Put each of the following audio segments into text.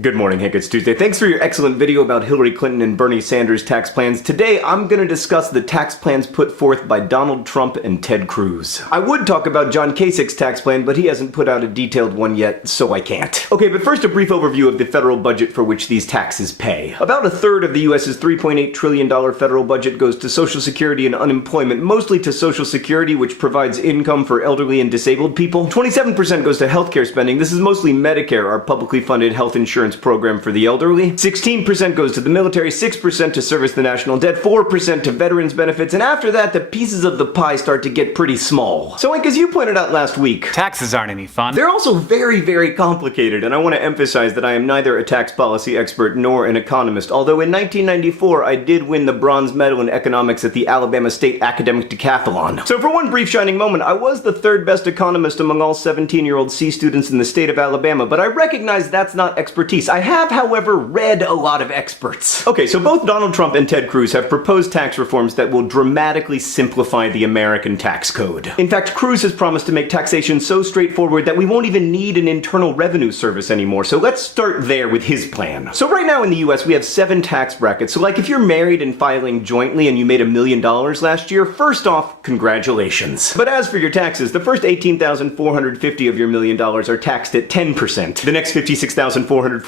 Good morning, Hank. It's Tuesday. Thanks for your excellent video about Hillary Clinton and Bernie Sanders' tax plans. Today, I'm going to discuss the tax plans put forth by Donald Trump and Ted Cruz. I would talk about John Kasich's tax plan, but he hasn't put out a detailed one yet, so I can't. Okay, but first a brief overview of the federal budget for which these taxes pay. About a third of the U.S.'s $3.8 trillion federal budget goes to Social Security and unemployment, mostly to Social Security, which provides income for elderly and disabled people. 27% goes to healthcare spending. This is mostly Medicare, our publicly funded health insurance program for the elderly. 16% goes to the military, 6% to service the national debt, 4% to veterans benefits, and after that, the pieces of the pie start to get pretty small. So, Hank, as you pointed out last week, taxes aren't any fun. They're also very, very complicated, and I want to emphasize that I am neither a tax policy expert nor an economist, although in 1994 I did win the bronze medal in economics at the Alabama State Academic Decathlon. So for one brief shining moment, I was the third best economist among all 17-year-old C students in the state of Alabama, but I recognize that's not expertise. I have, however, read a lot of experts. Okay, so both Donald Trump and Ted Cruz have proposed tax reforms that will dramatically simplify the American tax code. In fact, Cruz has promised to make taxation so straightforward that we won't even need an internal revenue service anymore, so let's start there with his plan. So right now in the US, we have 7 tax brackets, so like if you're married and filing jointly and you made $1 million last year, first off, congratulations. But as for your taxes, the first $18,450 of your $1 million are taxed at 10%. The next $56,449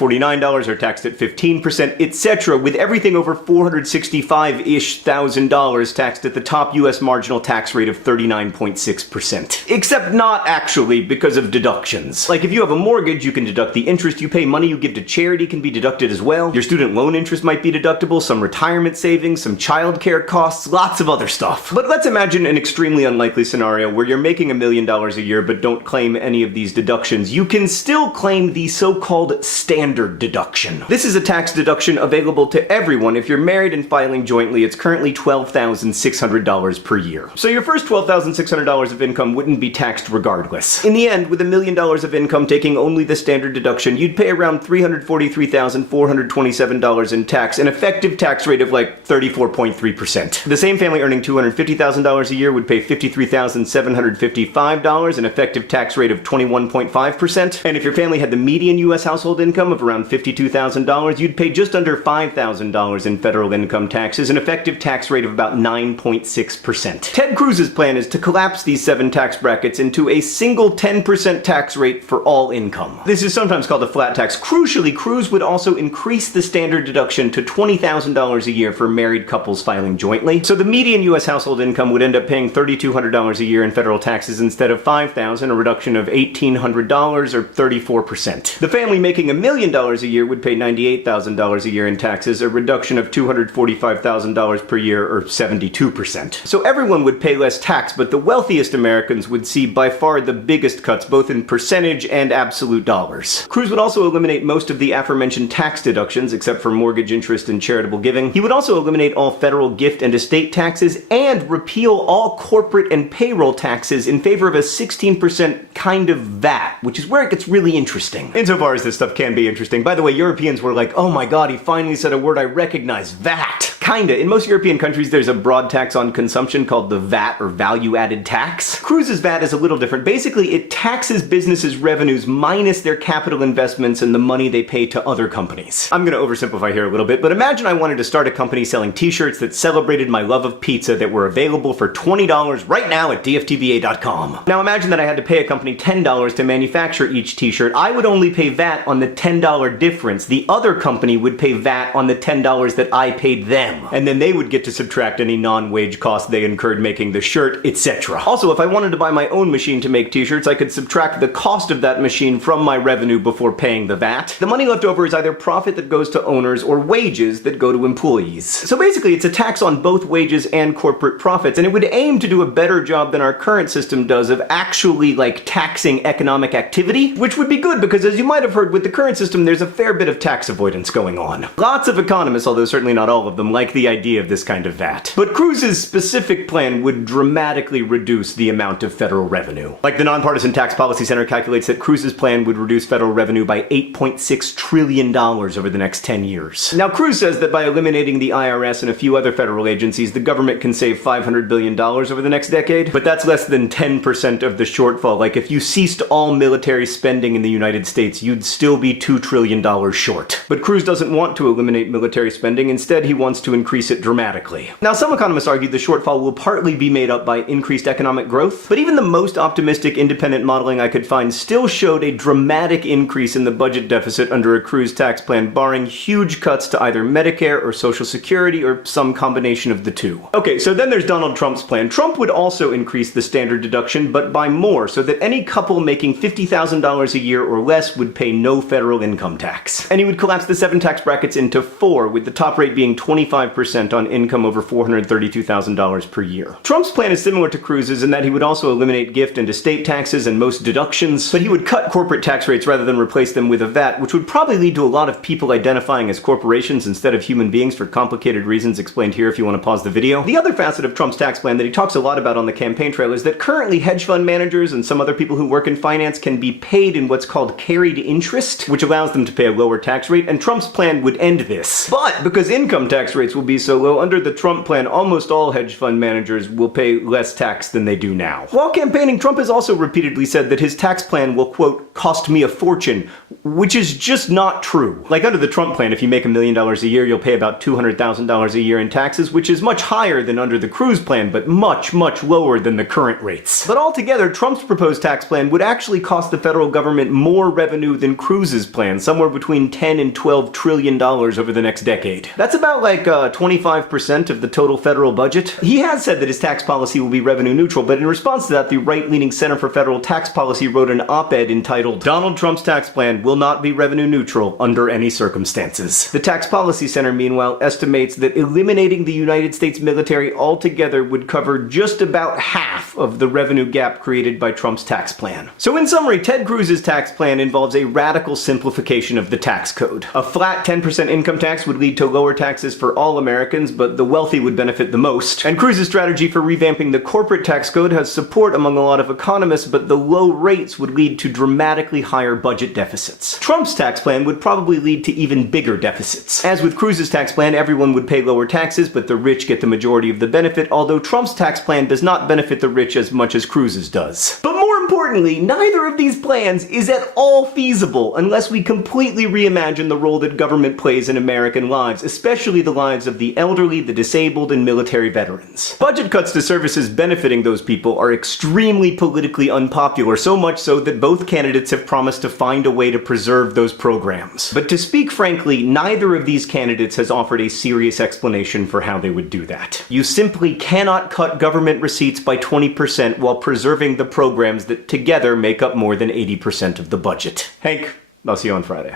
are taxed at 15%, etc., with everything over $465-ish thousand taxed at the top US marginal tax rate of 39.6%. Except not actually, because of deductions. Like if you have a mortgage, you can deduct the interest you pay, money you give to charity can be deducted as well, your student loan interest might be deductible, some retirement savings, some childcare costs, lots of other stuff. But let's imagine an extremely unlikely scenario where you're making $1 million a year but don't claim any of these deductions. You can still claim the so-called standard deduction. This is a tax deduction available to everyone. If you're married and filing jointly, it's currently $12,600 per year. So your first $12,600 of income wouldn't be taxed regardless. In the end, with $1 million of income taking only the standard deduction, you'd pay around $343,427 in tax, an effective tax rate of like 34.3%. The same family earning $250,000 a year would pay $53,755, an effective tax rate of 21.5%. And if your family had the median US household income of around $52,000, you'd pay just under $5,000 in federal income taxes, an effective tax rate of about 9.6%. Ted Cruz's plan is to collapse these 7 tax brackets into a single 10% tax rate for all income. This is sometimes called a flat tax. Crucially, Cruz would also increase the standard deduction to $20,000 a year for married couples filing jointly. So the median US household income would end up paying $3,200 a year in federal taxes instead of $5,000, a reduction of $1,800 or 34%. The family making $1 million a year would pay $98,000 a year in taxes, a reduction of $245,000 per year or 72%. So everyone would pay less tax, but the wealthiest Americans would see by far the biggest cuts, both in percentage and absolute dollars. Cruz would also eliminate most of the aforementioned tax deductions, except for mortgage interest and charitable giving. He would also eliminate all federal gift and estate taxes and repeal all corporate and payroll taxes in favor of a 16% kind of VAT, which is where it gets really interesting. Insofar as this stuff can be interesting. By the way, Europeans were like, oh my god, he finally said a word I recognize, VAT. Kinda. In most European countries, there's a broad tax on consumption called the VAT, or value-added tax. Cruz's VAT is a little different. Basically, it taxes businesses' revenues minus their capital investments and the money they pay to other companies. I'm gonna oversimplify here a little bit, but imagine I wanted to start a company selling t-shirts that celebrated my love of pizza that were available for $20 right now at dftba.com. Now imagine that I had to pay a company $10 to manufacture each t-shirt. I would only pay VAT on the $10 difference. The other company would pay VAT on the $10 that I paid them. And then they would get to subtract any non-wage costs they incurred making the shirt, etc. Also, if I wanted to buy my own machine to make t-shirts, I could subtract the cost of that machine from my revenue before paying the VAT. The money left over is either profit that goes to owners or wages that go to employees. So basically, it's a tax on both wages and corporate profits, and it would aim to do a better job than our current system does of actually, like, taxing economic activity, which would be good because, as you might have heard, with the current system, there's a fair bit of tax avoidance going on. Lots of economists, although certainly not all of them, like like the idea of this kind of VAT. But Cruz's specific plan would dramatically reduce the amount of federal revenue. Like the Nonpartisan Tax Policy Center calculates that Cruz's plan would reduce federal revenue by $8.6 trillion over the next 10 years. Now, Cruz says that by eliminating the IRS and a few other federal agencies, the government can save $500 billion over the next decade, but that's less than 10% of the shortfall. Like, if you ceased all military spending in the United States, you'd still be $2 trillion short. But Cruz doesn't want to eliminate military spending. Instead, he wants to increase it dramatically. Now, some economists argue the shortfall will partly be made up by increased economic growth, but even the most optimistic independent modeling I could find still showed a dramatic increase in the budget deficit under a Cruz tax plan, barring huge cuts to either Medicare or Social Security or some combination of the two. Okay, so then there's Donald Trump's plan. Trump would also increase the standard deduction, but by more, so that any couple making $50,000 a year or less would pay no federal income tax. And he would collapse the 7 tax brackets into 4, with the top rate being 25% on income over $432,000 per year. Trump's plan is similar to Cruz's in that he would also eliminate gift and estate taxes and most deductions, but he would cut corporate tax rates rather than replace them with a VAT, which would probably lead to a lot of people identifying as corporations instead of human beings for complicated reasons explained here if you want to pause the video. The other facet of Trump's tax plan that he talks a lot about on the campaign trail is that currently hedge fund managers and some other people who work in finance can be paid in what's called carried interest, which allows them to pay a lower tax rate, and Trump's plan would end this. But because income tax rates will be so low, under the Trump plan, almost all hedge fund managers will pay less tax than they do now. While campaigning, Trump has also repeatedly said that his tax plan will, quote, cost me a fortune, which is just not true. Like under the Trump plan, if you make $1 million a year, you'll pay about $200,000 a year in taxes, which is much higher than under the Cruz plan, but much, much lower than the current rates. But altogether, Trump's proposed tax plan would actually cost the federal government more revenue than Cruz's plan, somewhere between $10 and $12 trillion over the next decade. That's about like 25% of the total federal budget. He has said that his tax policy will be revenue neutral, but in response to that, the right-leaning Center for Federal Tax Policy wrote an op-ed entitled, "Donald Trump's tax plan will not be revenue neutral under any circumstances." The Tax Policy Center, meanwhile, estimates that eliminating the United States military altogether would cover just about half of the revenue gap created by Trump's tax plan. So in summary, Ted Cruz's tax plan involves a radical simplification of the tax code. A flat 10% income tax would lead to lower taxes for all Americans, but the wealthy would benefit the most. And Cruz's strategy for revamping the corporate tax code has support among a lot of economists, but the low rates would lead to dramatically higher budget deficits. Trump's tax plan would probably lead to even bigger deficits. As with Cruz's tax plan, everyone would pay lower taxes, but the rich get the majority of the benefit, although Trump's tax plan does not benefit the rich as much as Cruz's does. But more importantly, neither of these plans is at all feasible unless we completely reimagine the role that government plays in American lives, especially the lives of the elderly, the disabled, and military veterans. Budget cuts to services benefiting those people are extremely politically unpopular, so much so that both candidates have promised to find a way to preserve those programs. But to speak frankly, neither of these candidates has offered a serious explanation for how they would do that. You simply cannot cut government receipts by 20% while preserving the programs that together make up more than 80% of the budget. Hank, I'll see you on Friday.